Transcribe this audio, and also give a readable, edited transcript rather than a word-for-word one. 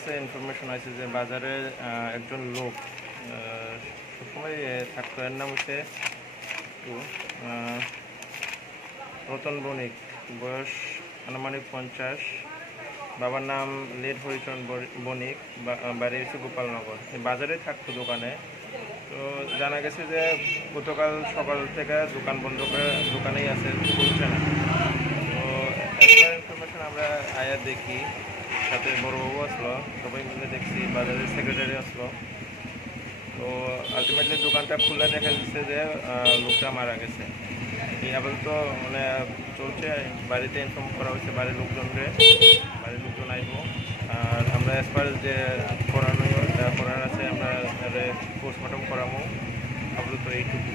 কাছে ইনফরমেশন আছে যে বাজারে একজন লোক সবসময় থাকতো। এর নাম হচ্ছে রতন বণিক, বয়স আনুমানিক 50। বাবার নাম লেট হরিচরণ বণিক, বাড়ি হচ্ছে গোপালনগর। বাজারে থাকতো দোকানে। তো জানা গেছে যে গতকাল সকাল থেকে দোকান বন্ধ করে দোকানেই আছে, চলছে না। তো একটা ইনফরমেশন আমরা আয়া দেখি, সাথে বড়বাবু আসলো, সবাই মিলে দেখছি, বাজারের সেক্রেটারি আসলো। তো আলটিমেটলি দোকানটা খুলে দেখা যাচ্ছে যে লোকটা মারা গেছে। এই আপাতত মানে চলছে। বাড়িতে ইনফর্ম করা হয়েছে বাড়ির লোকজন আইব। আর আমরা এসপার যে করানোর আছে আমরা পোস্টমর্টম করাবো, আপাতত এইটুকু।